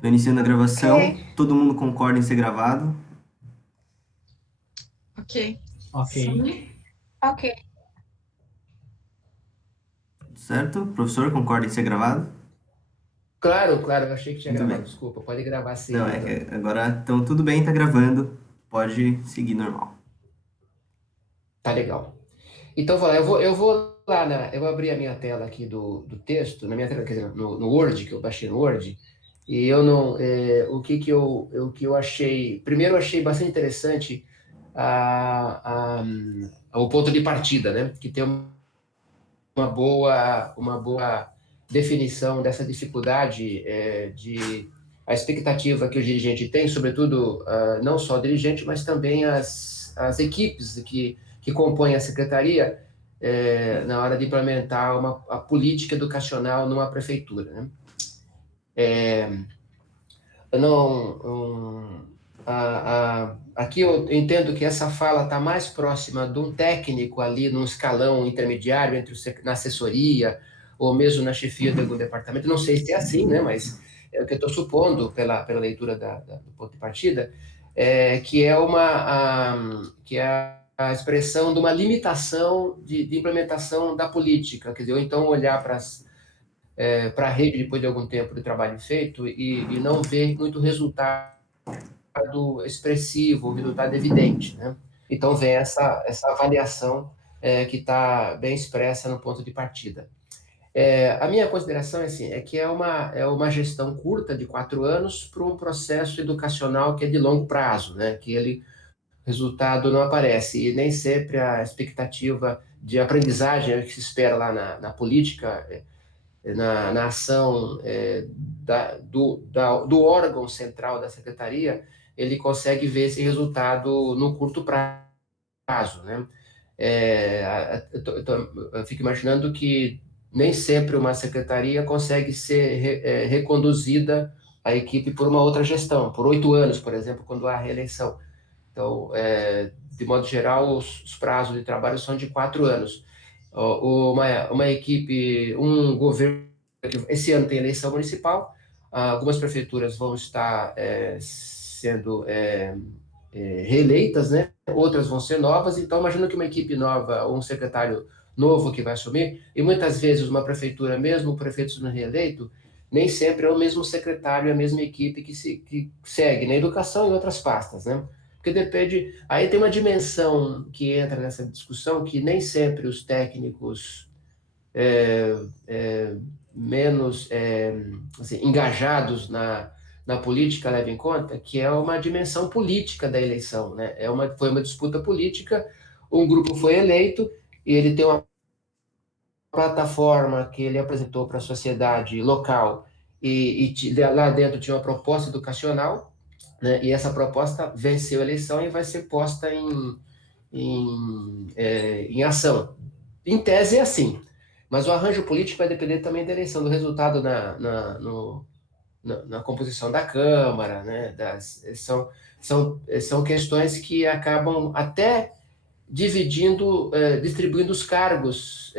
Tô iniciando a Ok, gravação. Todo mundo concorda em ser gravado, ok. Ok. Sim. Ok. certo? Professor, concorda em ser gravado? Claro, claro, eu achei que tinha Muito gravado, bem. desculpa. Pode gravar Não, sim, é então. que agora, então tudo bem, tá gravando. Pode seguir normal. Tá legal. Então, vou lá, eu vou lá, eu vou abrir a minha tela aqui do texto, na minha tela, quer dizer, no Word, que eu baixei no Word, e eu não, o que eu achei, primeiro eu achei bastante interessante a, a, o ponto de partida, né, que tem uma boa definição dessa dificuldade de a expectativa que o dirigente tem, sobretudo não só o dirigente, mas também as equipes que compõem a secretaria na hora de implementar a política educacional numa prefeitura, né? Eu não, aqui eu entendo que essa fala está mais próxima de um técnico ali num escalão intermediário na assessoria ou mesmo na chefia de algum departamento. Não sei se é assim, né? Mas é o que eu estou supondo pela leitura do ponto de partida, que é que é a expressão de uma limitação de implementação da política, quer dizer, ou então olhar para a rede depois de algum tempo de trabalho feito e não ver muito resultado expressivo, resultado evidente, né? Então vem essa avaliação que está bem expressa no ponto de partida. A minha consideração é assim, é que é uma gestão curta de 4 anos para um processo educacional que é de longo prazo, né? Que ele resultado não aparece e nem sempre a expectativa de aprendizagem que se espera lá na política na ação do órgão central da secretaria, ele consegue ver esse resultado no curto prazo, né? Eu fico imaginando que nem sempre uma secretaria consegue ser reconduzida a equipe por uma outra gestão, por 8 anos, por exemplo, quando há reeleição. Então, de modo geral, os prazos de trabalho são de 4 anos. Uma equipe, um governo, esse ano tem eleição municipal, algumas prefeituras vão estar sendo reeleitas, né? Outras vão ser novas, então imagino que uma equipe nova, ou um secretário novo que vai assumir, e muitas vezes uma prefeitura mesmo, o prefeito sendo reeleito, nem sempre é o mesmo secretário, a mesma equipe que segue na educação e em outras pastas, né? Porque depende. Aí tem uma dimensão que entra nessa discussão que nem sempre os técnicos é, menos assim, engajados na política levam em conta, que é uma dimensão política da eleição, né? Foi uma disputa política, um grupo foi eleito e ele tem uma plataforma que ele apresentou para a sociedade local lá dentro tinha uma proposta educacional, né? E essa proposta venceu a eleição e vai ser posta em ação. Em tese é assim, mas o arranjo político vai depender também da eleição, do resultado na composição da Câmara, né? São questões que acabam até distribuindo os cargos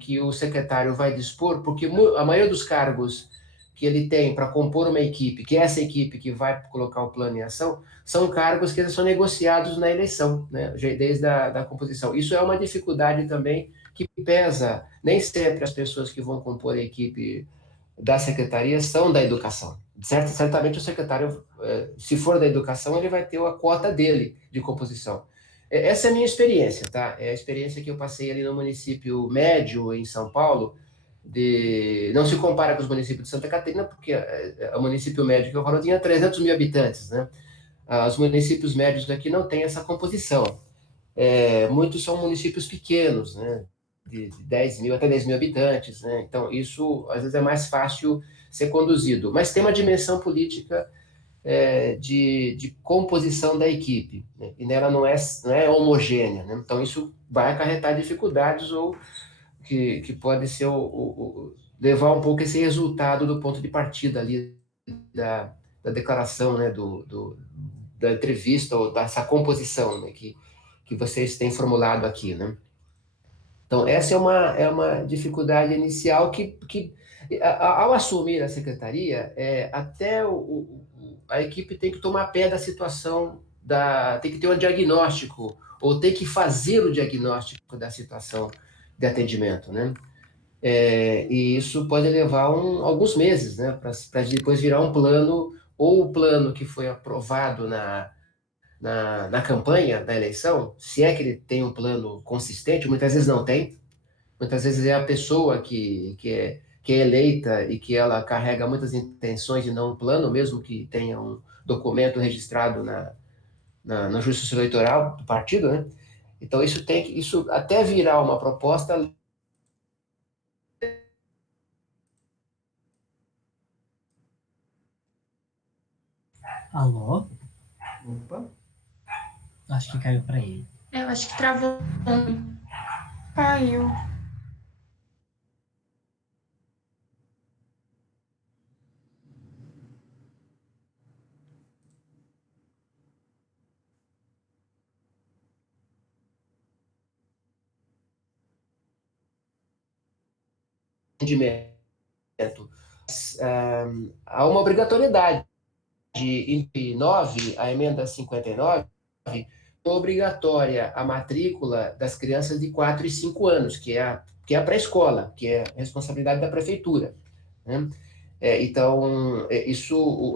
que o secretário vai dispor, porque a maioria dos cargos que ele tem para compor uma equipe, que é essa equipe que vai colocar o plano em ação, são cargos que são negociados na eleição, né, desde da composição. Isso é uma dificuldade também que pesa, nem sempre as pessoas que vão compor a equipe da secretaria são da educação. Certamente o secretário, se for da educação, ele vai ter a cota dele de composição. Essa é a minha experiência, tá? É a experiência que eu passei ali no município médio em São Paulo. Não se compara com os municípios de Santa Catarina, porque o município médio que eu falo tinha 300 mil habitantes, né? Os municípios médios daqui não têm essa composição. Muitos são municípios pequenos, né? De 10 mil até 10 mil habitantes, né? Então, isso às vezes é mais fácil ser conduzido. Mas tem uma dimensão política de composição da equipe, né? E nela não é homogênea, né? Então isso vai acarretar dificuldades ou que pode ser levar um pouco esse resultado do ponto de partida ali da declaração, né? Da entrevista ou dessa composição, né? Que vocês têm formulado aqui, né? Então, essa é uma dificuldade inicial que Ao assumir a secretaria, a equipe tem que tomar pé da situação, tem que ter um diagnóstico, ou tem que fazer o diagnóstico da situação de atendimento, né? E isso pode levar alguns meses, né, para depois virar um plano, ou o plano que foi aprovado na campanha da eleição, se é que ele tem um plano consistente, muitas vezes não tem, muitas vezes é a pessoa que é eleita e que ela carrega muitas intenções e não um plano, mesmo que tenha um documento registrado na Justiça Eleitoral do partido, né? Então isso até virar uma proposta. Alô? Opa. Acho que caiu para ele. Eu acho que travou. Caiu. Atendimento. Há uma obrigatoriedade em 9, a emenda 59, obrigatória a matrícula das crianças de 4 e 5 anos, que é a pré-escola, que é responsabilidade da prefeitura, né? Então,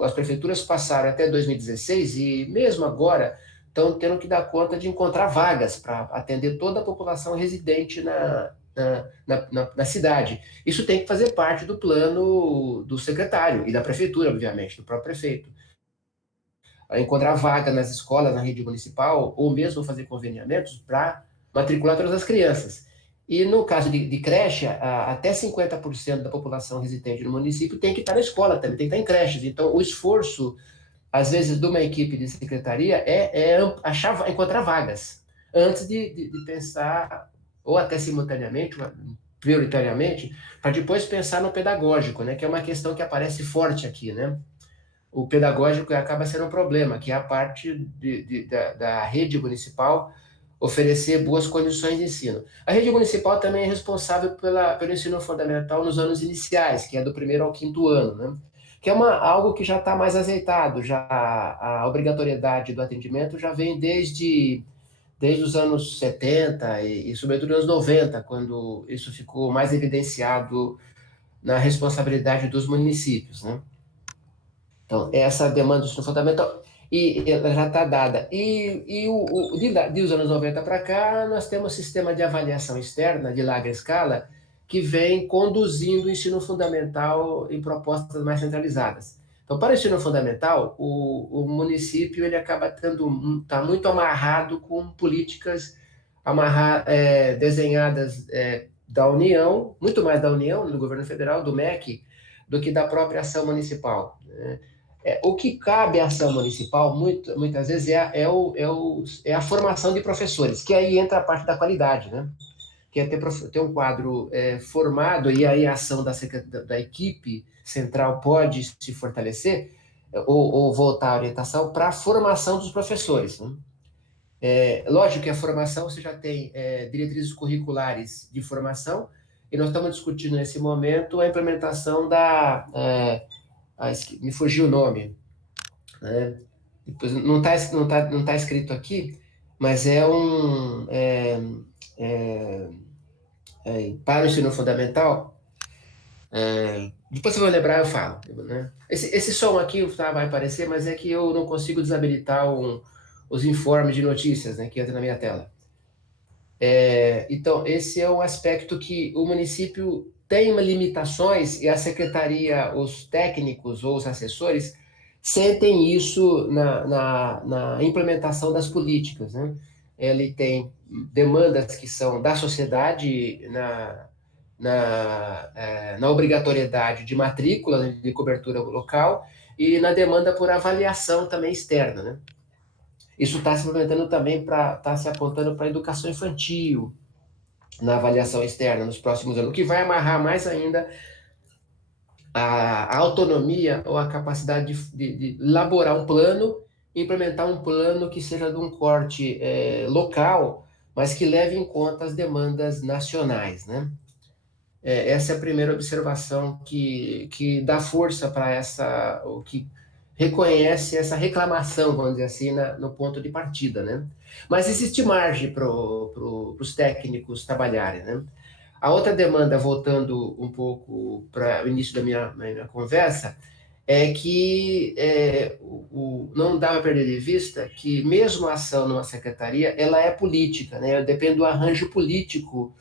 as prefeituras passaram até 2016 e mesmo agora estão tendo que dar conta de encontrar vagas para atender toda a população residente na cidade. Isso tem que fazer parte do plano do secretário e da prefeitura, obviamente, do próprio prefeito. Encontrar vaga nas escolas, na rede municipal, ou mesmo fazer conveniamentos para matricular todas as crianças. E no caso de creche, até 50% da população residente no município tem que estar na escola também, tem que estar em creches. Então, o esforço, às vezes, de uma equipe de secretaria encontrar vagas, antes de pensar, ou até simultaneamente, prioritariamente, para depois pensar no pedagógico, né, que é uma questão que aparece forte aqui, né? O pedagógico acaba sendo um problema, que é a parte da rede municipal oferecer boas condições de ensino. A rede municipal também é responsável pelo ensino fundamental nos anos iniciais, que é do primeiro ao quinto ano, né? Que é algo que já está mais azeitado, já a obrigatoriedade do atendimento já vem desde os anos 70 e sobretudo nos anos 90, quando isso ficou mais evidenciado na responsabilidade dos municípios, né? Então, essa demanda do ensino fundamental e ela já está dada. De os anos 90 para cá, nós temos um sistema de avaliação externa de larga escala que vem conduzindo o ensino fundamental em propostas mais centralizadas. Então, para o ensino fundamental, o município ele acaba está muito amarrado com políticas desenhadas da União, muito mais da União, do governo federal, do MEC, do que da própria ação municipal, né? O que cabe à ação municipal, muitas vezes, é a formação de professores, que aí entra a parte da qualidade, né? Que é ter um quadro formado, e aí a ação da equipe central pode se fortalecer, ou voltar à orientação para a formação dos professores, né? Lógico que a formação, você já tem diretrizes curriculares de formação, e nós estamos discutindo nesse momento a implementação me fugiu o nome, né? Depois, não tá escrito aqui, mas para o ensino fundamental. Depois eu vou lembrar, eu falo, né? Esse som aqui vai aparecer, mas é que eu não consigo desabilitar os informes de notícias, né, que entram na minha tela. Então, esse é um aspecto que o município tem limitações e a secretaria, os técnicos ou os assessores sentem isso na implementação das políticas, né? Ele tem demandas que são da sociedade na obrigatoriedade de matrícula, de cobertura local, e na demanda por avaliação também externa, né? Isso está se implementando também está se apontando para a educação infantil, na avaliação externa nos próximos anos, o que vai amarrar mais ainda a autonomia ou a capacidade de elaborar um plano, implementar um plano que seja de um corte local, mas que leve em conta as demandas nacionais, né? Essa é a primeira observação que dá força para essa, o que reconhece essa reclamação, vamos dizer assim, no ponto de partida, né? Mas existe margem para os técnicos trabalharem, né? A outra demanda, voltando um pouco para o início da minha conversa, é que não dá para perder de vista que mesmo a ação numa secretaria, ela é política, né? Depende do arranjo político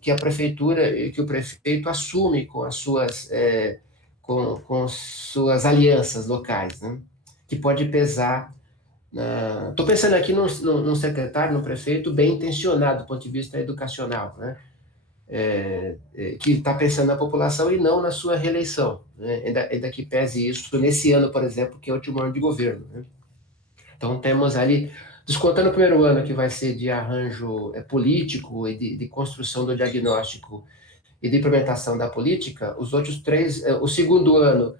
que a prefeitura, que o prefeito assume com as suas, com suas alianças locais, né? Que pode pesar. Estou pensando aqui num secretário, num prefeito bem intencionado do ponto de vista educacional, né? Que está pensando na população e não na sua reeleição, né? Ainda que pese isso nesse ano, por exemplo, que é o último ano de governo, né? Então, temos ali, descontando o primeiro ano, que vai ser de arranjo político e de construção do diagnóstico e de implementação da política, os outros três, o segundo ano,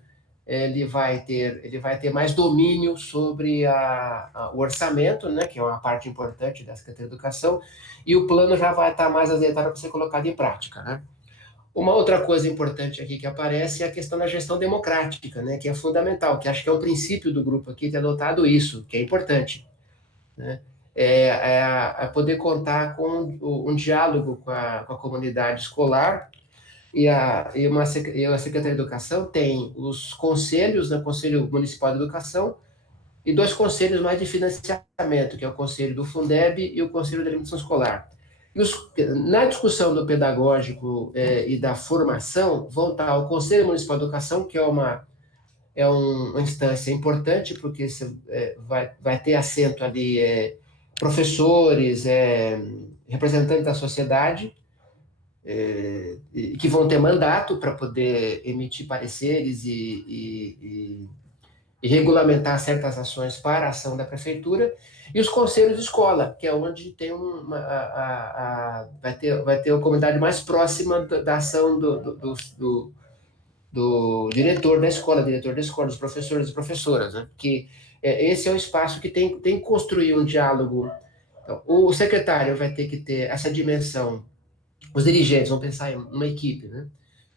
ele vai ter mais domínio sobre o orçamento, né, que é uma parte importante da Secretaria de Educação, e o plano já vai estar mais azeitado para ser colocado em prática, né? Uma outra coisa importante aqui que aparece é a questão da gestão democrática, né, que é fundamental, que acho que é o princípio do grupo aqui ter adotado isso, que é importante, né? Poder contar com um diálogo com a comunidade escolar e a Secretaria de Educação tem os conselhos, né, o Conselho Municipal de Educação e dois conselhos mais de financiamento, que é o Conselho do Fundeb e o Conselho de Alimentação Escolar. Na discussão do pedagógico e da formação, vão estar o Conselho Municipal de Educação, que é uma instância importante, porque você vai ter assento ali professores, representantes da sociedade, que vão ter mandato para poder emitir pareceres e regulamentar certas ações para a ação da prefeitura, e os conselhos de escola, que é onde tem vai ter a comunidade mais próxima da ação do diretor da escola, dos professores e professoras, né? Que esse é o espaço que tem que construir um diálogo. Então, o secretário vai ter que ter essa dimensão, os dirigentes vão pensar em uma equipe, né?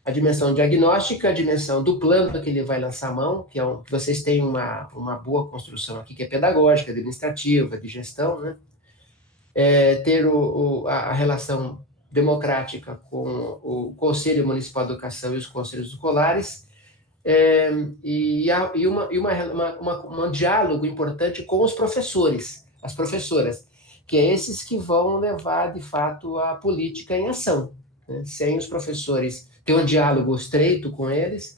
A dimensão diagnóstica, a dimensão do plano que ele vai lançar a mão, que vocês têm uma boa construção aqui, que é pedagógica, administrativa, de gestão, né? Ter a relação democrática com o Conselho Municipal de Educação e os conselhos escolares, um diálogo importante com os professores, as professoras, que é esses que vão levar, de fato, a política em ação, né? Sem os professores ter um diálogo estreito com eles,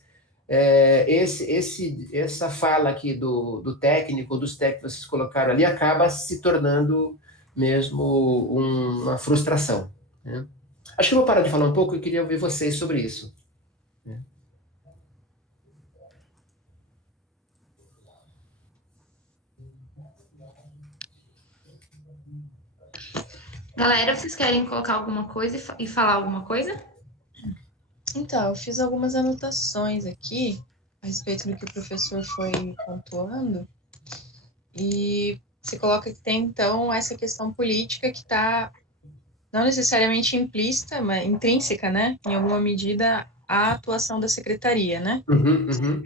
essa fala aqui do técnico, dos técnicos que vocês colocaram ali, acaba se tornando mesmo uma frustração, né? Acho que eu vou parar de falar um pouco e queria ouvir vocês sobre isso, né? Galera, vocês querem colocar alguma coisa e falar alguma coisa? Então, eu fiz algumas anotações aqui a respeito do que o professor foi pontuando, e você coloca que tem, então, essa questão política que está não necessariamente implícita, mas intrínseca, né? Em alguma medida, a atuação da secretaria, né? Uhum, uhum.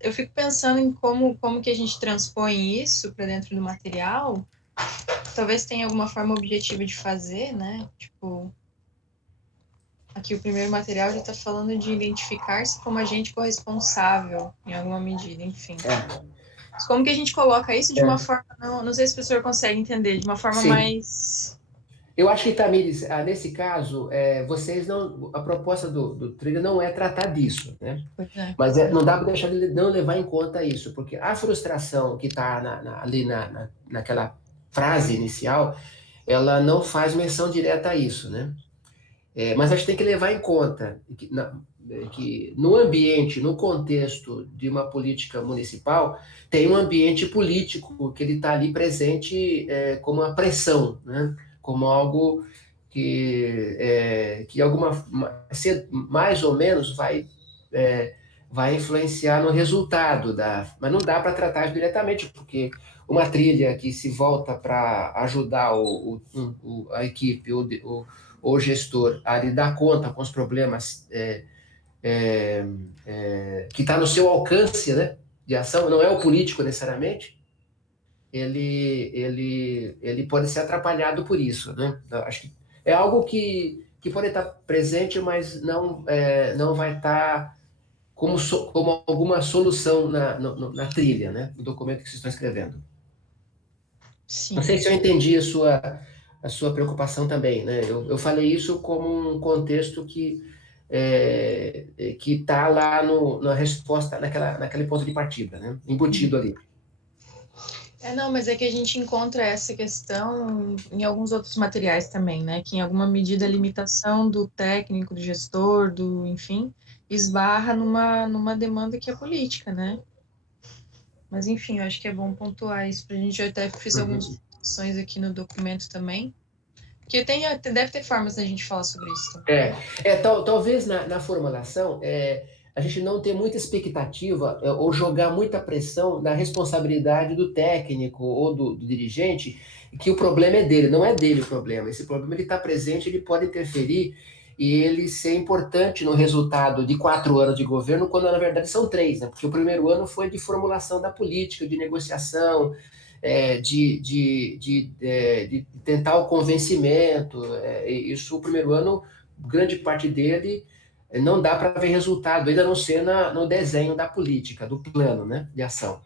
Eu fico pensando em como que a gente transpõe isso para dentro do material. Talvez tenha alguma forma objetiva de fazer, né? Tipo, aqui o primeiro material já está falando de identificar-se como agente corresponsável, em alguma medida, enfim. Mas como que a gente coloca isso de uma forma, não sei se o professor consegue entender, de uma forma Sim. mais... Eu acho que, Tamires, nesse caso, vocês não. A proposta do trilho não é tratar disso, né? Mas não dá para deixar de não levar em conta isso, porque a frustração que está ali naquela frase inicial, ela não faz menção direta a isso, né? Mas a gente tem que levar em conta que no ambiente, no contexto de uma política municipal, tem um ambiente político que ele está ali presente como uma pressão, né? Como algo que mais ou menos vai influenciar no resultado mas não dá para tratar diretamente, porque uma trilha que se volta para ajudar a equipe, o gestor a lhe dar conta com os problemas que está no seu alcance, né, de ação, não é o político necessariamente, ele pode ser atrapalhado por isso, né? Eu acho que é algo que pode estar presente, mas não vai estar como alguma solução na trilha, né, do documento que vocês estão escrevendo. Sim. Não sei se eu entendi a sua preocupação também, né? Eu falei isso como um contexto que está lá na resposta, naquele ponto de partida, né? Embutido ali. Não, mas é que a gente encontra essa questão em alguns outros materiais também, né? Que em alguma medida a limitação do técnico, do gestor, enfim, esbarra numa demanda que é política, né? Mas enfim, eu acho que é bom pontuar isso, pra gente. Eu até fiz algumas questões aqui no documento também, porque deve ter formas da gente falar sobre isso também. Talvez na formulação a gente não ter muita expectativa ou jogar muita pressão na responsabilidade do técnico ou do dirigente, que o problema é dele, não é dele o problema. Esse problema ele está presente, ele pode interferir e ele ser importante no resultado de 4 anos de governo, quando na verdade são 3, né? Porque o primeiro ano foi de formulação da política, de negociação, de tentar o convencimento. Isso, o primeiro ano, grande parte dele não dá para ver resultado, ainda não ser no desenho da política, do plano, né, de ação.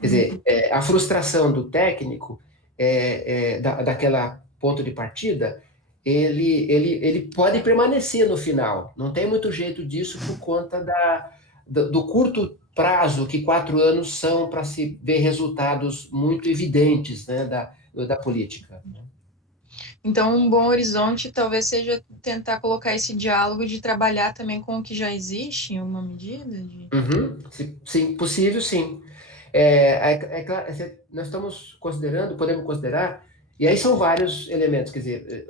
Quer dizer, a frustração do técnico, daquela ponto de partida, ele pode permanecer no final. Não tem muito jeito disso por conta do curto prazo que 4 anos são para se ver resultados muito evidentes, né, da política. Então, um bom horizonte talvez seja tentar colocar esse diálogo de trabalhar também com o que já existe, em alguma medida? Sim, possível, sim. Claro, nós estamos podemos considerar, e aí são vários elementos, quer dizer,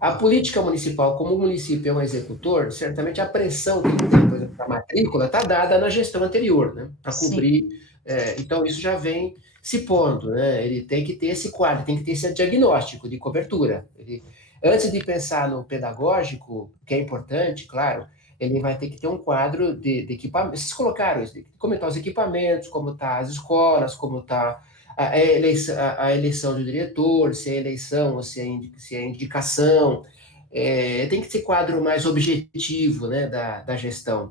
a política municipal, como o município é um executor, certamente a pressão que ele tem, por exemplo, para a matrícula, está dada na gestão anterior, né, para cobrir. Então, isso já vem se pondo, né? Ele tem que ter esse quadro, tem que ter esse diagnóstico de cobertura. Antes de pensar no pedagógico, que é importante, claro, ele vai ter que ter um quadro de equipamentos. Vocês colocaram isso, como estão os equipamentos, como estão as escolas, como está a eleição de diretor, se é eleição ou se é indicação. Tem que ser quadro mais objetivo, né, da gestão.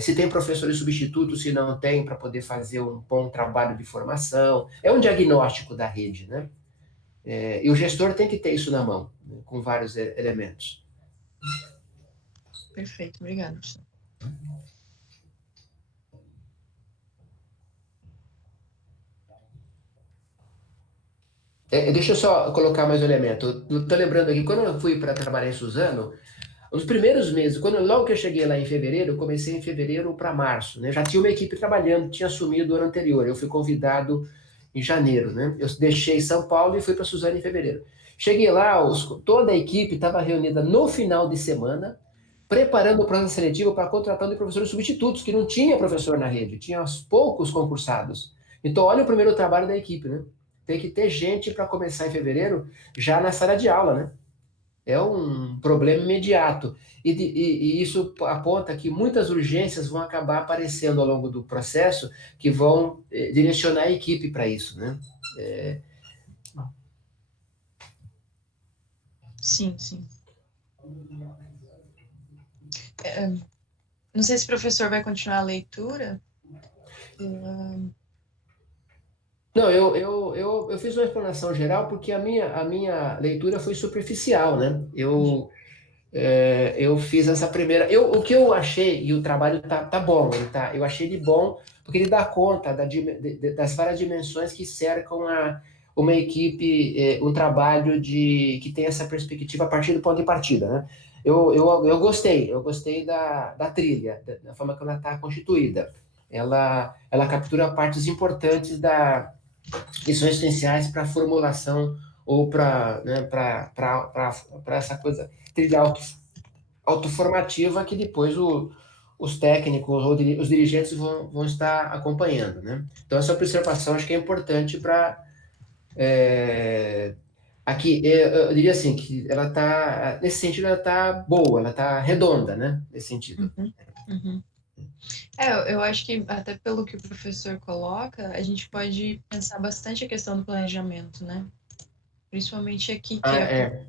Se tem professores substitutos, se não tem, para poder fazer um bom trabalho de formação. É um diagnóstico da rede, né? E o gestor tem que ter isso na mão, né, com vários elementos. Perfeito, obrigada, professor. Deixa eu só colocar mais um elemento. Estou lembrando aqui, quando eu fui para trabalhar em Suzano, os primeiros meses, logo que eu cheguei lá em fevereiro, eu comecei em fevereiro para março, né? Já tinha uma equipe trabalhando, tinha assumido o ano anterior. Eu fui convidado em janeiro, né? Eu deixei São Paulo e fui para Suzano em fevereiro. Cheguei lá, toda a equipe estava reunida no final de semana, preparando o processo seletivo para contratação de professores substitutos, que não tinha professor na rede, tinha poucos concursados. Então, olha o primeiro trabalho da equipe, né? Tem que ter gente para começar em fevereiro já na sala de aula, né? É um problema imediato. E isso aponta que muitas urgências vão acabar aparecendo ao longo do processo, que vão direcionar a equipe para isso, né? Sim. Não sei se o professor vai continuar a leitura. Não, eu fiz uma explanação geral porque a minha leitura foi superficial, né? Eu fiz essa primeira. O que eu achei, e o trabalho tá bom, eu achei ele bom, porque ele dá conta das várias dimensões que cercam uma equipe, um trabalho que tem essa perspectiva a partir do ponto de partida, né? Eu gostei da trilha, da forma que ela está constituída. Ela captura partes importantes que são essenciais para a formulação ou para essa coisa, trilha autoformativa que depois os técnicos ou os dirigentes vão estar acompanhando, né? Então, essa observação acho que é importante para Aqui, eu diria assim, que ela está, nesse sentido, ela está boa, ela está redonda, né? Nesse sentido. Uhum, uhum. Eu acho que até pelo que o professor coloca, a gente pode pensar bastante a questão do planejamento, né? Principalmente aqui, que Ah, é é.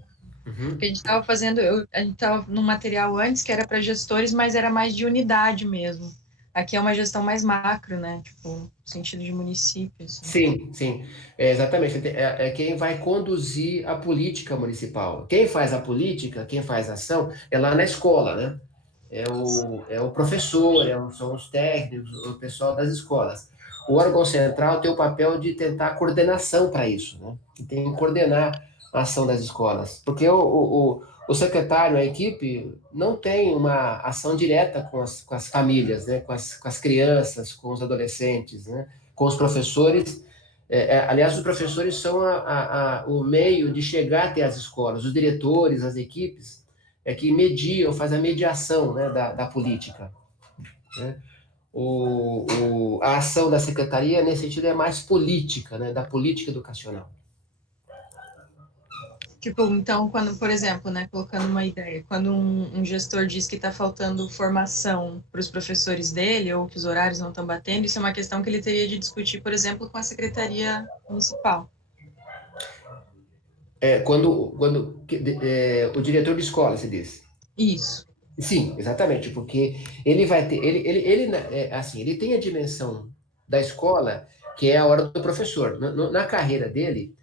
Uhum. que a gente estava fazendo, a gente estava num material antes que era para gestores, mas era mais de unidade mesmo. Aqui é uma gestão mais macro, né? Tipo, no sentido de município, assim. Sim, sim, exatamente. É quem vai conduzir a política municipal. Quem faz a política, quem faz a ação, é lá na escola, né? É o professor, são os técnicos, o pessoal das escolas. O órgão central tem o papel de tentar coordenação para isso, né? E tem que coordenar a ação das escolas. Porque o secretário, a equipe, não tem uma ação direta com as famílias, né? Com as crianças, com os adolescentes, né? Com os professores. Aliás, os professores são o meio de chegar até as escolas, os diretores, as equipes, que mediam, fazem a mediação, né, da política. Né? A ação da secretaria, nesse sentido, é mais política, né, da política educacional. Tipo, então, quando, por exemplo, né, colocando uma ideia, quando um gestor diz que está faltando formação para os professores dele, ou que os horários não estão batendo, isso é uma questão que ele teria de discutir, por exemplo, com a secretaria municipal. Quando o diretor de escola, se diz. Isso. Sim, exatamente, porque ele vai ter, assim, ele tem a dimensão da escola, que é a hora do professor. Na carreira dele,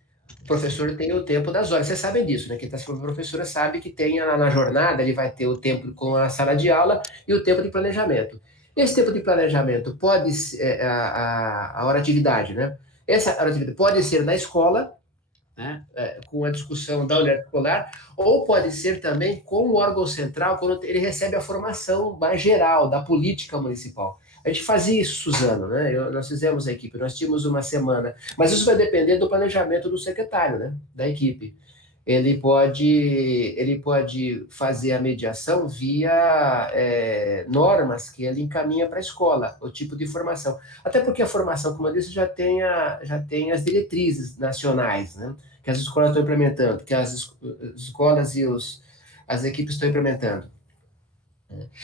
o professor tem o tempo das horas. Vocês sabem disso, né? Quem está sendo professora sabe que tem na jornada, ele vai ter o tempo com a sala de aula e o tempo de planejamento. Esse tempo de planejamento pode ser a hora de atividade, né? Essa hora de atividade pode ser na escola, né, com a discussão da unidade escolar, ou pode ser também com o órgão central, quando ele recebe a formação mais geral da política municipal. A gente fazia isso, Suzano, né? Nós fizemos a equipe, nós tínhamos uma semana, mas isso vai depender do planejamento do secretário, né, da equipe. Ele pode fazer a mediação via normas que ele encaminha para a escola, o tipo de formação. Até porque a formação, como eu disse, já tem as diretrizes nacionais, né? Que as escolas estão implementando, que as escolas e as equipes estão implementando.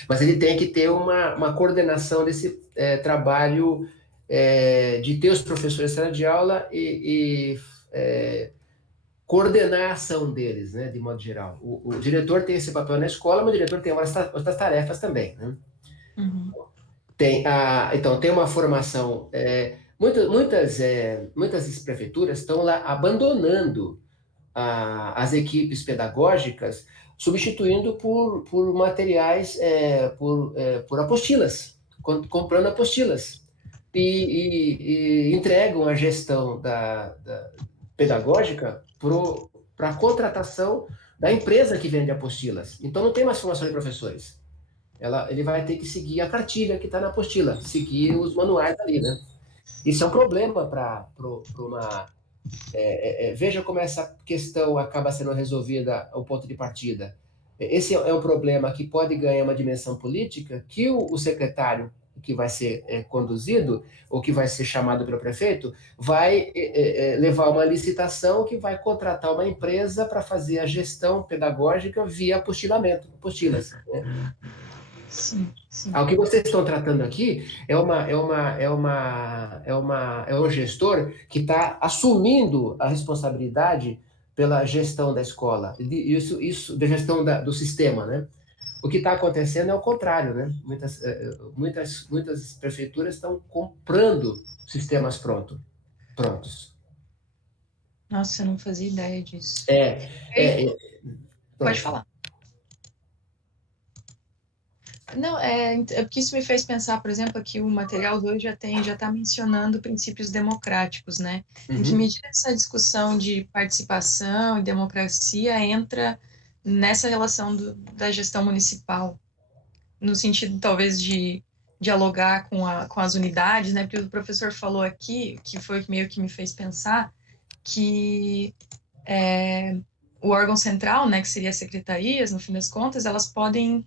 Mas ele tem que ter uma coordenação desse trabalho de ter os professores em sala de aula e coordenar a ação deles, né, de modo geral. O diretor tem esse papel na escola, mas o diretor tem outras tarefas também, né? Uhum. Então, tem uma formação. Muitas prefeituras estão lá abandonando as equipes pedagógicas, substituindo por materiais, por apostilas, comprando apostilas. E entregam a gestão da pedagógica para a contratação da empresa que vende apostilas. Então, não tem mais formação de professores. Ele vai ter que seguir a cartilha que está na apostila, seguir os manuais ali, né? Isso é um problema para uma... veja como essa questão acaba sendo resolvida ao ponto de partida. Esse é um problema que pode ganhar uma dimensão política, que o secretário que vai ser conduzido, ou que vai ser chamado pelo prefeito, vai levar uma licitação que vai contratar uma empresa para fazer a gestão pedagógica via apostilamento, apostilas. Sim, sim. O que vocês estão tratando aqui é um gestor que está assumindo a responsabilidade pela gestão da escola, isso da gestão do sistema, né? O que está acontecendo é o contrário, né? Muitas prefeituras estão comprando sistemas prontos. Nossa, eu não fazia ideia disso. Pode falar. Não, porque isso me fez pensar, por exemplo, que o material 2 já está mencionando princípios democráticos, né? Em que medida essa discussão de participação e democracia entra nessa relação da gestão municipal, no sentido, talvez, de dialogar com as unidades, né? Porque o professor falou aqui, que foi meio que me fez pensar, que o órgão central, né, que seria as secretarias, no fim das contas, elas podem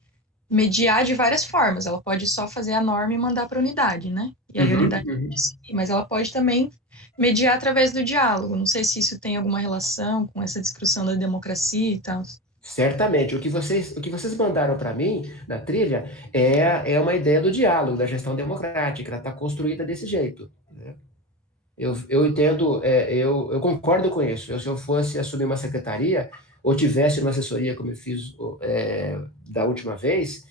mediar de várias formas. Ela pode só fazer a norma e mandar para a unidade, né? E aí a unidade pode seguir, mas ela pode também mediar através do diálogo. Não sei se isso tem alguma relação com essa discussão da democracia e tal. Certamente. O que vocês mandaram para mim na trilha é uma ideia do diálogo, da gestão democrática. Ela está construída desse jeito, né? Eu entendo, eu concordo com isso. Se eu fosse assumir uma secretaria ou tivesse uma assessoria, como eu fiz da última vez,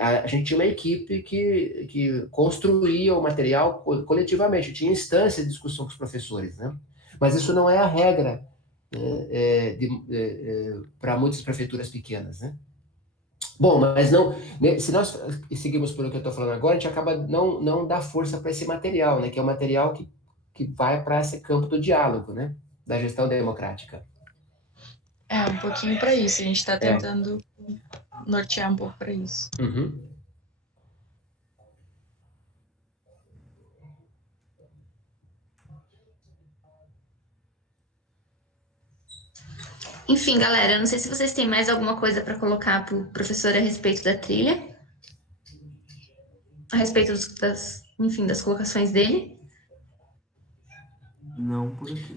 a gente tinha uma equipe que construía o material coletivamente, tinha instância de discussão com os professores, né? Mas isso não é a regra, né, para muitas prefeituras pequenas, né? Bom, mas não, né, se nós seguimos por o que eu estou falando agora, a gente acaba não dá força para esse material, né? Que é o material que vai para esse campo do diálogo, né? Da gestão democrática. Um pouquinho para isso. A gente está tentando nortear um pouco para isso. Uhum. Enfim, galera, não sei se vocês têm mais alguma coisa para colocar para o professor a respeito da trilha, a respeito das colocações dele. Não por aqui.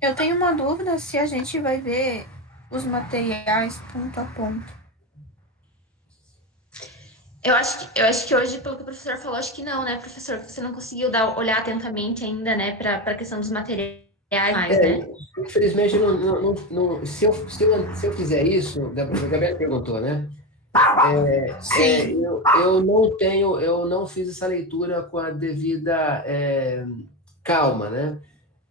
Eu tenho uma dúvida se a gente vai ver os materiais ponto a ponto. Eu acho que hoje, pelo que o professor falou, acho que não, né, professor? Você não conseguiu olhar atentamente ainda, né, para a questão dos materiais mais, né? Infelizmente, se eu fizer isso, a Gabriela perguntou, né? Sim. Eu não fiz essa leitura com a devida calma, né?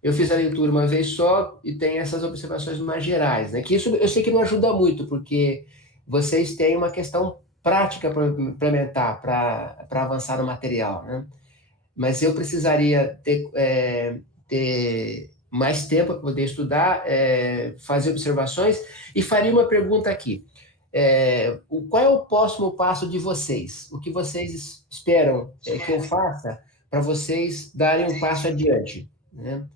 Eu fiz a leitura uma vez só e tem essas observações mais gerais, né? Que isso eu sei que não ajuda muito, porque vocês têm uma questão prática para implementar, para avançar no material, né? Mas eu precisaria ter mais tempo para poder estudar, fazer observações, e faria uma pergunta aqui. Qual é o próximo passo de vocês? O que vocês esperam que eu faça para vocês darem um passo adiante, né?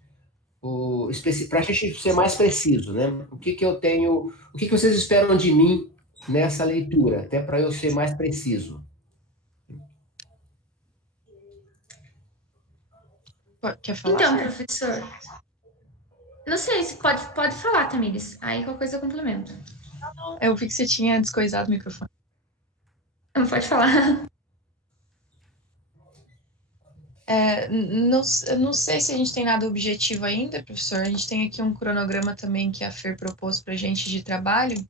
Para a gente ser mais preciso, né? O que vocês esperam de mim nessa leitura, até para eu ser mais preciso? Quer falar? Então, professor, não sei se pode falar, Tamires. Aí qualquer coisa eu complemento. Eu vi que você tinha descoisado o microfone. Não pode falar. Não sei se a gente tem nada objetivo ainda, professor. A gente tem aqui um cronograma também que a Fer propôs para a gente de trabalho,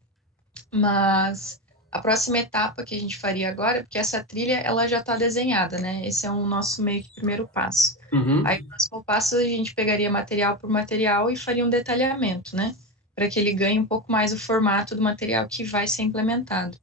mas a próxima etapa que a gente faria agora, porque essa trilha ela já está desenhada, né? Esse é o nosso meio que primeiro passo. Uhum. Aí, o próximo passo, a gente pegaria material por material e faria um detalhamento, né? Para que ele ganhe um pouco mais o formato do material que vai ser implementado.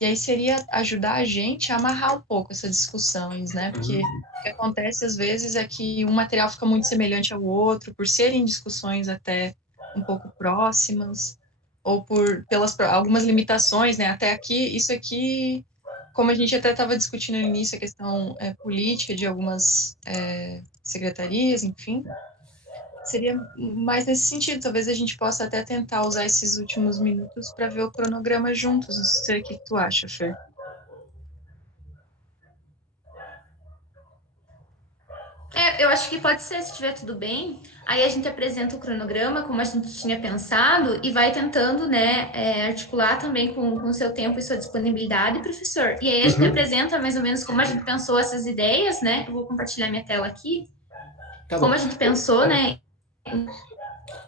E aí seria ajudar a gente a amarrar um pouco essas discussões, né? Porque o que acontece às vezes é que um material fica muito semelhante ao outro, por serem discussões até um pouco próximas, ou pelas algumas limitações, né? Até aqui, isso aqui, como a gente até estava discutindo no início, a questão política de algumas secretarias, enfim, seria mais nesse sentido. Talvez a gente possa até tentar usar esses últimos minutos para ver o cronograma juntos. Não sei o que tu acha, Fer. Eu acho que pode ser, se estiver tudo bem. Aí a gente apresenta o cronograma, como a gente tinha pensado, e vai tentando, né, articular também com o seu tempo e sua disponibilidade, professor. E aí a gente apresenta mais ou menos como a gente pensou essas ideias, né? Eu vou compartilhar minha tela aqui. Tá como bom. a gente pensou, né?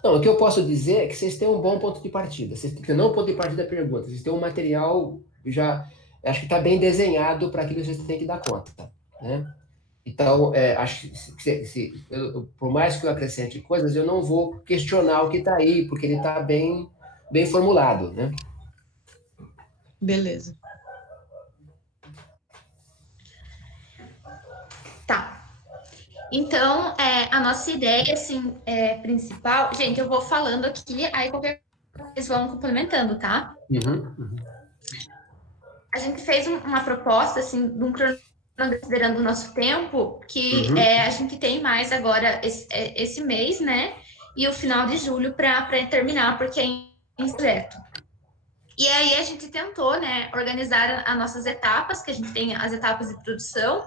Não, o que eu posso dizer é que vocês têm um bom ponto de partida. Vocês têm um ponto de partida da pergunta. Vocês têm um material já, acho que está bem desenhado para aquilo que vocês têm que dar conta, né? Então, acho que por mais que eu acrescente coisas, eu não vou questionar o que está aí, porque ele está bem formulado, né? Beleza. Tá. Então, a nossa ideia, assim, principal... Gente, eu vou falando aqui, aí qualquer coisa vocês vão complementando, tá? Uhum. A gente fez uma proposta, assim, de um cronograma considerando o nosso tempo, que a gente tem mais agora esse mês, né? E o final de julho para terminar, porque é em projeto. E aí a gente tentou, né, organizar as nossas etapas, que a gente tem as etapas de produção,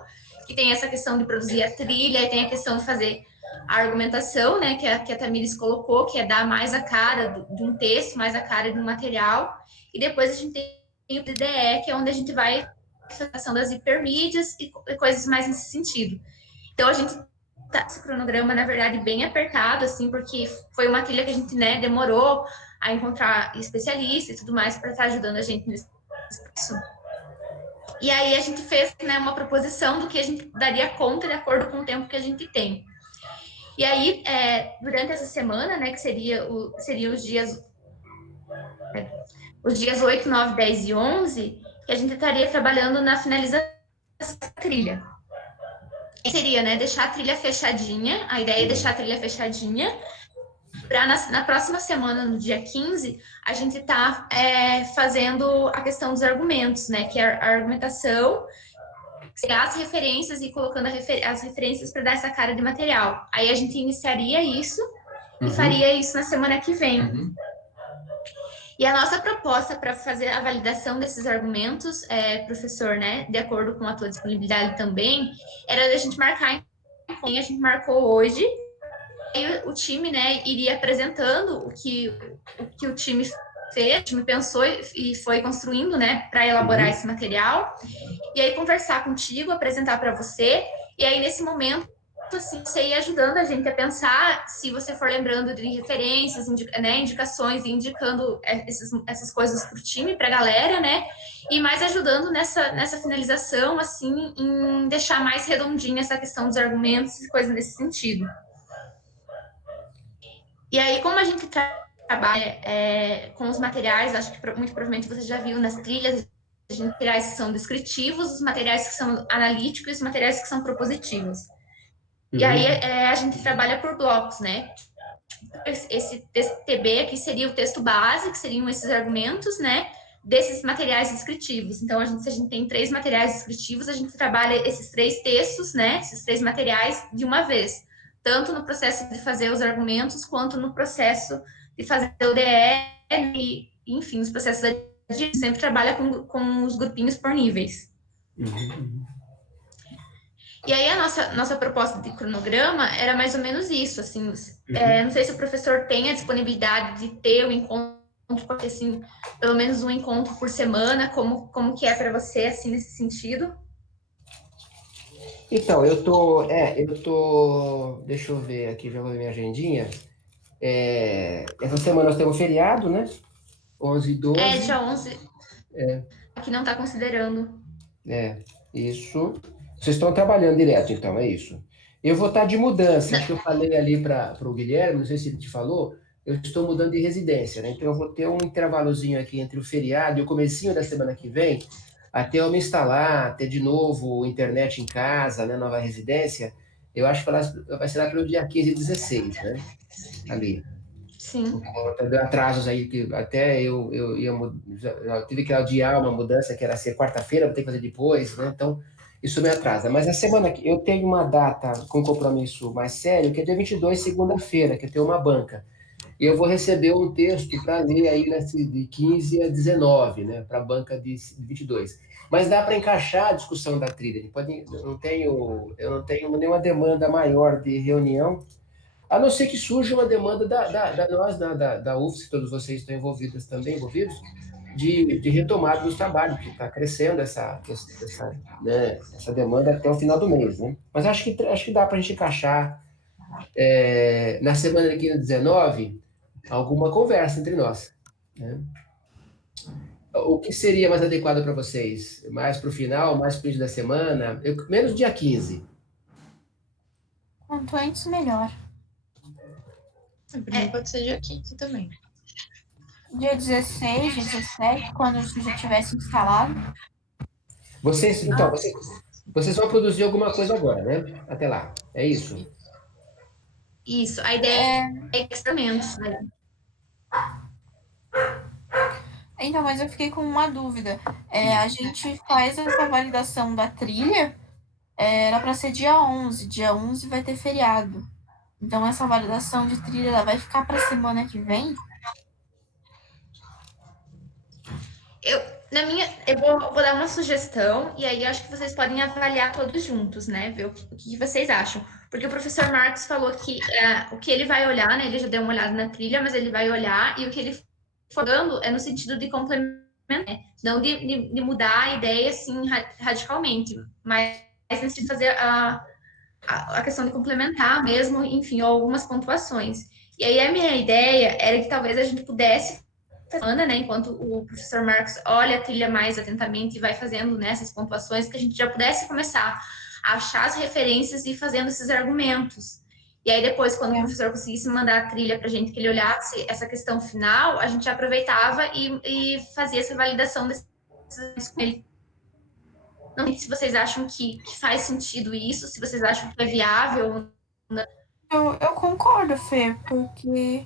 que tem essa questão de produzir a trilha, e tem a questão de fazer a argumentação, né, que a Tamires colocou, que é dar mais a cara de um texto, mais a cara de um material, e depois a gente tem o DDE, que é onde a gente vai a questão das hipermídias e coisas mais nesse sentido. Então, a gente tá esse cronograma, na verdade, bem apertado, assim, porque foi uma trilha que a gente, né, demorou a encontrar especialistas e tudo mais para estar ajudando a gente nesse processo. E aí a gente fez, né, uma proposição do que a gente daria conta de acordo com o tempo que a gente tem. E aí, durante essa semana, né, que seria os dias 8, 9, 10 e 11, que a gente estaria trabalhando na finalização da trilha. E seria, né, deixar a trilha fechadinha, a ideia é deixar a trilha fechadinha, para na próxima semana, no dia 15, a gente tá fazendo a questão dos argumentos, né, que é a argumentação, as referências e colocando as referências para dar essa cara de material. Aí a gente iniciaria isso e faria isso na semana que vem. E a nossa proposta para fazer a validação desses argumentos, professor, né, de acordo com a tua disponibilidade também, era da gente marcar em a gente marcou hoje, e o time, né, iria apresentando o que o time fez, o time pensou e foi construindo, né, para elaborar esse material, e aí conversar contigo, apresentar para você, e aí nesse momento, assim, você ia ajudando a gente a pensar, se você for lembrando de referências, né, indicações, e indicando essas coisas para o time, para a galera, né, e mais ajudando nessa finalização, assim, em deixar mais redondinha essa questão dos argumentos e coisas nesse sentido. E aí, como a gente trabalha com os materiais, acho que muito provavelmente você já viu nas trilhas, os materiais que são descritivos, os materiais que são analíticos e os materiais que são propositivos. E aí a gente trabalha por blocos, né? Esse TB aqui seria o texto base, que seriam esses argumentos, né? Desses materiais descritivos. Então, se a gente tem 3 materiais descritivos, a gente trabalha esses 3 textos, né? Esses 3 materiais de uma vez. Tanto no processo de fazer os argumentos, quanto no processo de fazer o DE, e, enfim, os processos a gente sempre trabalha com os grupinhos por níveis. E aí a nossa proposta de cronograma era mais ou menos isso, assim, não sei se o professor tem a disponibilidade de ter o encontro, porque, assim, pelo menos um encontro por semana, como que é para você, assim, nesse sentido? Então, deixa eu ver aqui, já vou ver minha agendinha. Essa semana nós temos feriado, né? 11 e 12. Dia 11. Aqui não está considerando. Isso. Vocês estão trabalhando direto, então, é isso. Eu vou estar de mudança, acho que eu falei ali para o Guilherme, não sei se ele te falou, eu estou mudando de residência, né? Então eu vou ter um intervalozinho aqui entre o feriado e o comecinho da semana que vem, até eu me instalar, ter de novo internet em casa, né, nova residência, eu acho que vai ser lá pelo dia 15 e 16, né? Ali. Sim. Deu atrasos aí, que até eu já tive que adiar uma mudança que era ser quarta-feira, vou ter que fazer depois, né? Então, isso me atrasa. Mas a semana que eu tenho uma data com compromisso mais sério, que é dia 22, segunda-feira, que eu tenho uma banca. E eu vou receber um texto para ler aí de 15 a 19, né? Para a banca de 22. Mas dá para encaixar a discussão da trilha. Eu não tenho nenhuma demanda maior de reunião, a não ser que surja uma demanda da UFSC, todos vocês estão envolvidos, de retomada dos trabalhos, que está crescendo essa demanda até o final do mês, né? Mas acho que dá para a gente encaixar na semana de 15 a 19 alguma conversa entre nós, né? O que seria mais adequado para vocês? Mais para o final, mais para o início da semana? Menos dia 15. Quanto antes, melhor. Para mim pode ser dia 15 também. Dia 16, 17, quando isso já tivesse instalado. Vocês vão produzir alguma coisa agora, né? Até lá. É isso? Isso. A ideia é experimentos, né? Então, mas eu fiquei com uma dúvida. A gente faz essa validação da trilha, era para ser dia 11. Dia 11 vai ter feriado. Então, essa validação de trilha ela vai ficar para a semana que vem? Eu vou dar uma sugestão, e aí eu acho que vocês podem avaliar todos juntos, né? Ver o que vocês acham. Porque o professor Marcos falou que o que ele vai olhar, né? Ele já deu uma olhada na trilha, mas ele vai olhar, e o que ele for dando é no sentido de complementar, né? Não de mudar a ideia assim radicalmente, mas no sentido de fazer a questão de complementar mesmo, enfim, algumas pontuações. E aí a minha ideia era que talvez a gente pudesse semana, né, enquanto o professor Marcos olha a trilha mais atentamente e vai fazendo nessas pontuações, que a gente já pudesse começar a achar as referências e ir fazendo esses argumentos. E aí depois, quando o professor conseguisse mandar a trilha para a gente, que ele olhasse essa questão final, a gente aproveitava e fazia essa validação desses com ele. Não sei se vocês acham que faz sentido isso, se vocês acham que é viável. Eu concordo, Fê, porque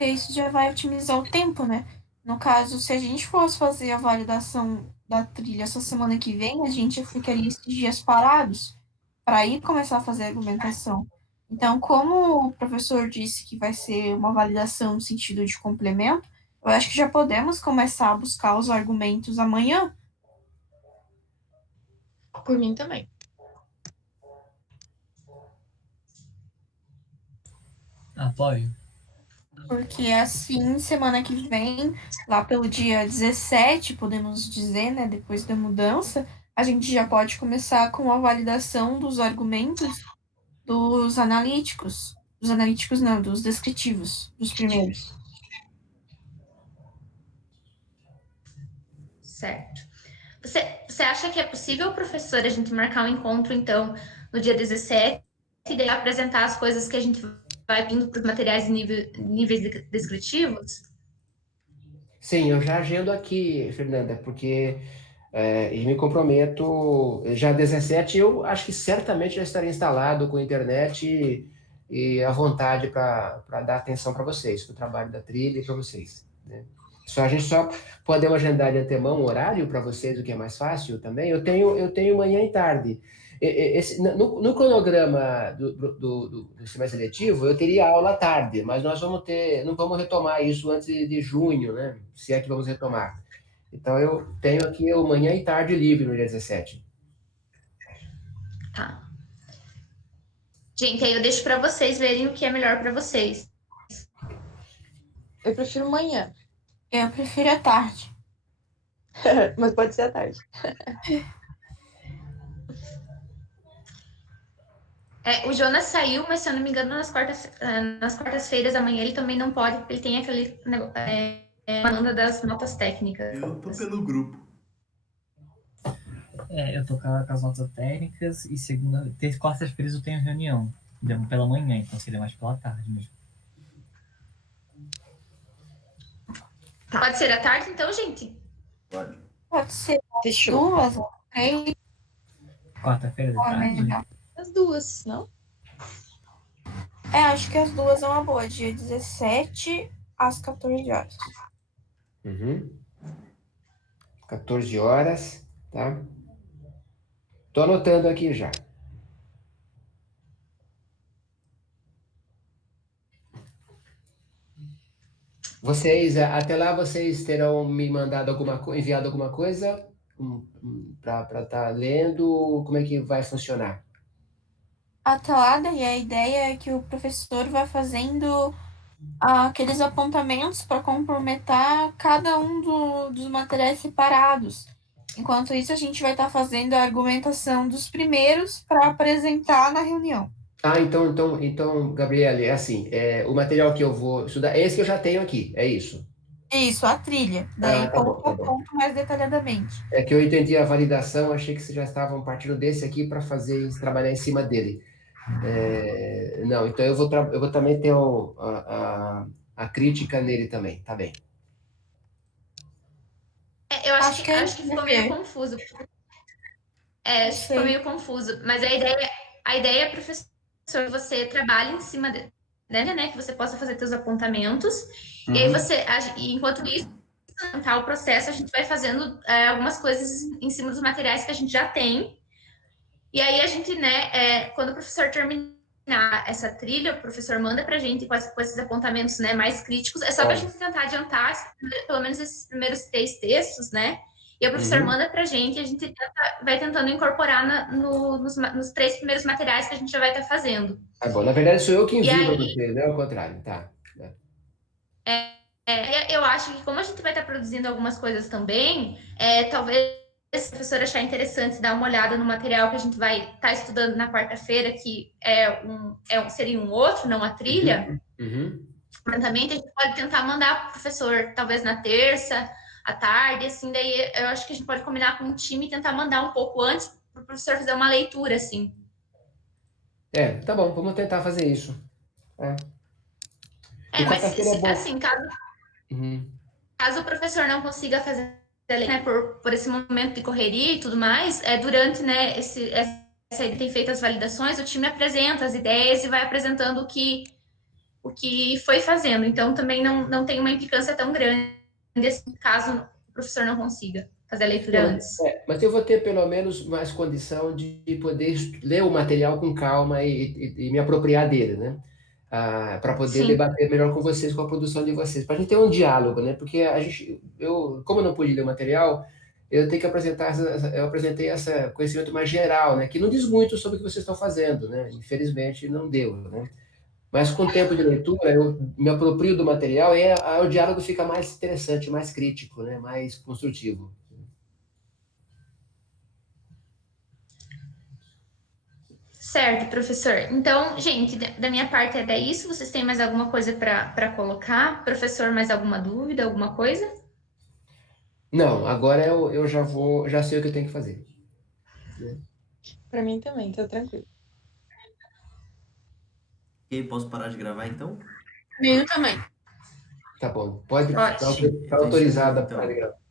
isso já vai otimizar o tempo, né? No caso, se a gente fosse fazer a validação da trilha essa semana que vem, a gente ficaria esses dias parados para aí começar a fazer a argumentação. Então, como o professor disse que vai ser uma validação no sentido de complemento, eu acho que já podemos começar a buscar os argumentos amanhã. Por mim também. Apoio. Porque assim, semana que vem, lá pelo dia 17, podemos dizer, né, depois da mudança, a gente já pode começar com a validação dos argumentos dos analíticos. Dos analíticos não, dos descritivos, dos primeiros. Certo. Você acha que é possível, professor, a gente marcar um encontro, então, no dia 17, e daí apresentar as coisas que a gente vai vindo para os materiais níveis descritivos? Sim, eu já agendo aqui, Fernanda, porque e me comprometo, já 17, eu acho que certamente já estarei instalado com internet e à vontade para dar atenção para vocês, para o trabalho da trilha e para vocês, né? A gente só podemos agendar de antemão um horário para vocês, o que é mais fácil também. Eu tenho manhã e tarde. No cronograma do semestre letivo, eu teria aula à tarde, mas nós não vamos retomar isso antes de junho, né? Se é que vamos retomar. Então, eu tenho aqui o manhã e tarde livre no dia 17. Tá. Gente, aí eu deixo para vocês verem o que é melhor para vocês. Eu prefiro manhã. Eu prefiro a tarde. Mas pode ser à tarde. O Jonas saiu, mas se eu não me engano, nas quartas-feiras amanhã ele também não pode, porque ele tem aquele demanda das notas técnicas. Eu tô pelo grupo. Eu tô com as notas técnicas e quartas-feiras eu tenho reunião. Pela manhã, então seria mais pela tarde mesmo. Pode ser à tarde, então, gente? Pode. Pode ser Fechou. 2, 3. Quarta-feira da tarde? As duas, não? Acho que as 2 é uma boa. Dia 17 às 14 horas. 14 horas, tá? Tô anotando aqui já. Vocês, até lá, vocês terão me mandado enviado alguma coisa para estar lendo? Como é que vai funcionar? Até lá, daí a ideia é que o professor vai fazendo aqueles apontamentos para complementar cada um dos materiais separados. Enquanto isso, a gente vai estar fazendo a argumentação dos primeiros para apresentar na reunião. Então, Gabriele, é assim, o material que eu vou estudar, esse que eu já tenho aqui, é isso? Isso, a trilha. Daí, Tá ponto a ponto, mais detalhadamente. É que eu entendi a validação, achei que vocês já estavam partindo desse aqui para trabalhar em cima dele. Não, então eu vou também ter a crítica nele também, tá bem. Eu acho que ficou meio confuso. Acho que ficou meio confuso. Mas a ideia, professor, você trabalha em cima né, que você possa fazer seus apontamentos. E aí enquanto isso, o processo, a gente vai fazendo algumas coisas em cima dos materiais que a gente já tem. E aí a gente, né, quando o professor terminar essa trilha, o professor manda pra gente com esses apontamentos, né, mais críticos. É só pra gente tentar adiantar pelo menos esses primeiros 3 textos, né? E o professor Uhum. manda para a gente vai tentando incorporar nos 3 primeiros materiais que a gente já vai estar fazendo. Tá bom. Na verdade, sou eu que E envio para aí, vocês, não é o contrário. Tá. eu acho que como a gente vai estar produzindo algumas coisas também, talvez se o professor achar interessante dar uma olhada no material que a gente vai estar estudando na quarta-feira, que seria um outro, não a trilha, Uhum. a gente pode tentar mandar para o professor, talvez na terça, à tarde, assim, daí eu acho que a gente pode combinar com o time e tentar mandar um pouco antes para o professor fazer uma leitura, assim. Tá bom, vamos tentar fazer isso. É. E Mas quarta-feira é bom. assim, Uhum. caso o professor não consiga fazer, né, por esse momento de correria e tudo mais, durante, né, ele tem feito as validações, o time apresenta as ideias e vai apresentando o que foi fazendo. Então, também não tem uma implicância tão grande, assim, caso o professor não consiga fazer a leitura Não, antes. mas eu vou ter pelo menos mais condição de poder ler o material com calma e me apropriar dele, né? Para poder Sim, debater melhor com vocês, com a produção de vocês, para a gente ter um diálogo, né? Porque como eu não pude ler o material, eu tenho que apresentar, eu apresentei esse conhecimento mais geral, né? Que não diz muito sobre o que vocês estão fazendo, né? Infelizmente não deu, né? Mas com o tempo de leitura, eu me aproprio do material e o diálogo fica mais interessante, mais crítico, né? Mais construtivo. certo, professor. Então, gente, da minha parte era isso. Vocês têm mais alguma coisa para colocar? Professor, mais alguma dúvida, alguma coisa? Não, agora eu já sei o que eu tenho que fazer. Pra mim também, tá tranquilo. Ok, posso parar de gravar então? Comigo também. Tá bom, pode, tá Ótimo. tá Tô encerrando autorizada para então. gravar.